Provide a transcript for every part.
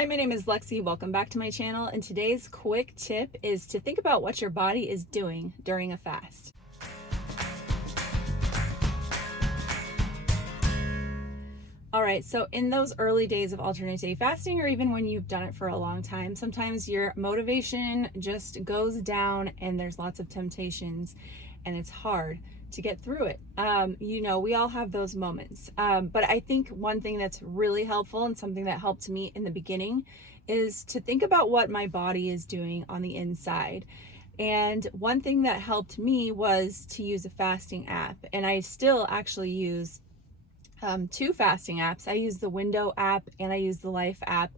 Hi, my name is Lexi. Welcome back to my channel. And today's quick tip is to think about what your body is doing during a fast. All right, so in those early days of alternate day fasting, or even when you've done it for a long time, sometimes your motivation just goes down and there's lots of temptations and it's hard to get through it. We all have those moments. But I think one thing that's really helpful and something that helped me in the beginning is to think about what my body is doing on the inside. And one thing that helped me was to use a fasting app. And I still actually use two fasting apps. I use the Window app and I use the Life app.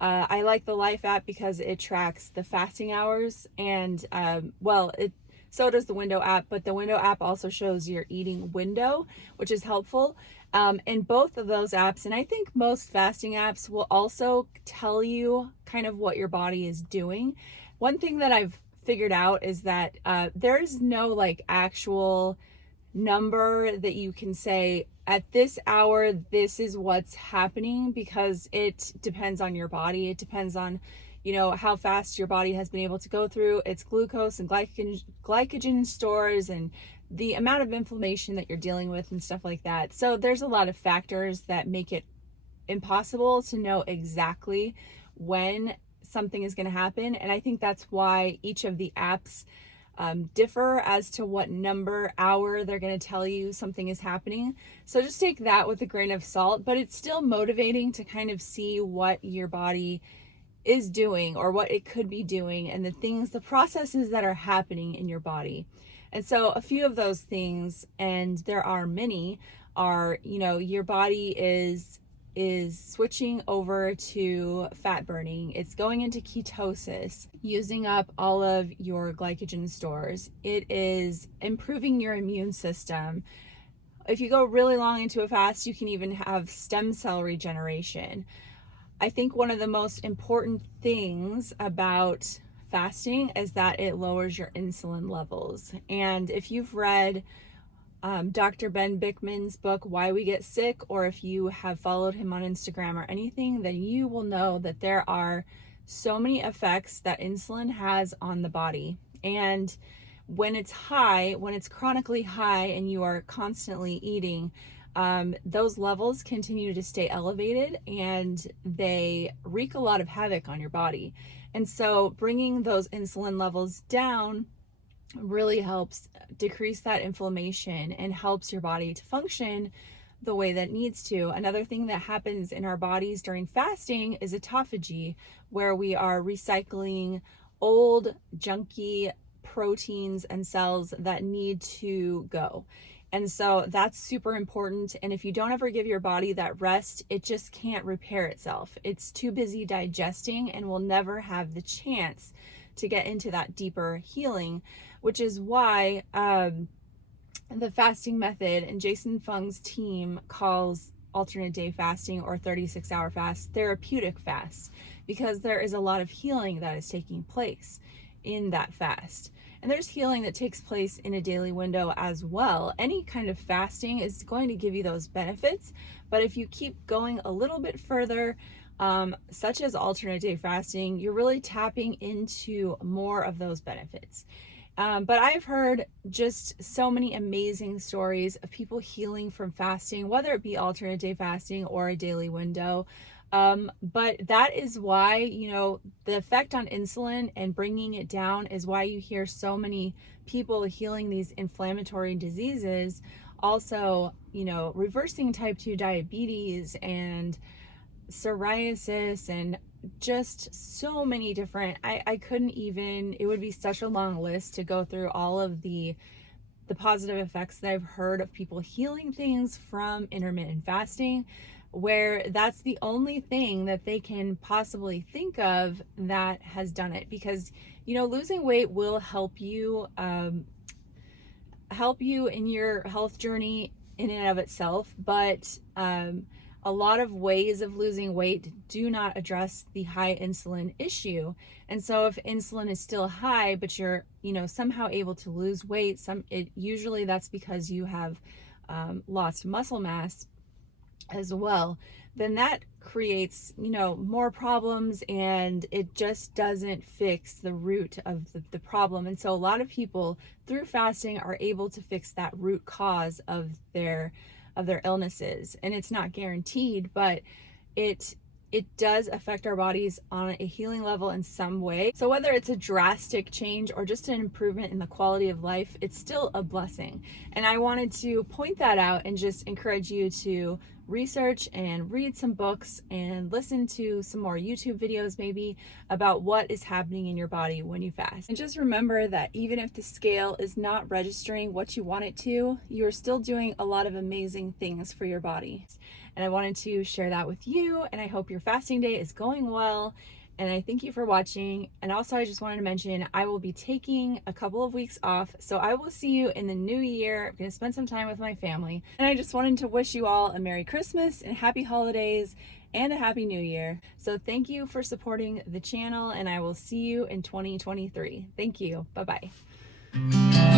I like the Life app because it tracks the fasting hours and so does the Window app, but the Window app also shows your eating window, which is helpful. And both of those apps, and I think most fasting apps will also tell you kind of what your body is doing. One thing that I've figured out is that there's no like actual number that you can say at this hour this is what's happening, because it depends on your body. It depends on how fast your body has been able to go through its glucose and glycogen stores and the amount of inflammation that you're dealing with and stuff like that. So there's a lot of factors that make it impossible to know exactly when something is going to happen. And I think that's why each of the apps differ as to what hour they're going to tell you something is happening. So just take that with a grain of salt, but it's still motivating to kind of see what your body is doing or what it could be doing and the processes that are happening in your body. And so a few of those things, and there are many, are, your body is switching over to fat burning. It's going into ketosis, using up all of your glycogen stores. It is improving your immune system. If you go really long into a fast, you can even have stem cell regeneration. I think one of the most important things about fasting is that it lowers your insulin levels. And if you've read Dr. Ben Bickman's book, Why We Get Sick, or if you have followed him on Instagram or anything, then you will know that there are so many effects that insulin has on the body. And when it's high, when it's chronically high and you are constantly eating, those levels continue to stay elevated and they wreak a lot of havoc on your body. And so bringing those insulin levels down really helps decrease that inflammation and helps your body to function the way that it needs to. Another thing that happens in our bodies during fasting is autophagy, where we are recycling old, junky proteins and cells that need to go. And so that's super important. And if you don't ever give your body that rest, it just can't repair itself. It's too busy digesting and will never have the chance to get into that deeper healing, which is why the fasting method and Jason Fung's team calls alternate day fasting or 36-hour fast therapeutic fast, because there is a lot of healing that is taking place in that fast. And there's healing that takes place in a daily window as well. Any kind of fasting is going to give you those benefits, but if you keep going a little bit further, such as alternate day fasting, you're really tapping into more of those benefits. But I've heard just so many amazing stories of people healing from fasting, whether it be alternate day fasting or a daily window. But that is why, the effect on insulin and bringing it down is why you hear so many people healing these inflammatory diseases. Also, reversing type 2 diabetes and psoriasis and just so many different, I couldn't even, it would be such a long list to go through all of the positive effects that I've heard of people healing things from intermittent fasting, where that's the only thing that they can possibly think of that has done it. Because losing weight will help you in your health journey in and of itself, but a lot of ways of losing weight do not address the high insulin issue. And so if insulin is still high, but you're, somehow able to lose weight, usually that's because you have lost muscle mass as well. then that creates, more problems, and it just doesn't fix the root of the problem. And so a lot of people through fasting are able to fix that root cause of their illnesses. And it's not guaranteed, but it does affect our bodies on a healing level in some way. So whether it's a drastic change or just an improvement in the quality of life, it's still a blessing. And I wanted to point that out and just encourage you to research and read some books and listen to some more YouTube videos maybe about what is happening in your body when you fast. And just remember that even if the scale is not registering what you want it to, you're still doing a lot of amazing things for your body. And I wanted to share that with you, and I hope your fasting day is going well. And I thank you for watching. And also I just wanted to mention, I will be taking a couple of weeks off. So I will see you in the new year. I'm going to spend some time with my family. And I just wanted to wish you all a Merry Christmas and Happy Holidays and a Happy New Year. So thank you for supporting the channel, and I will see you in 2023. Thank you. Bye-bye.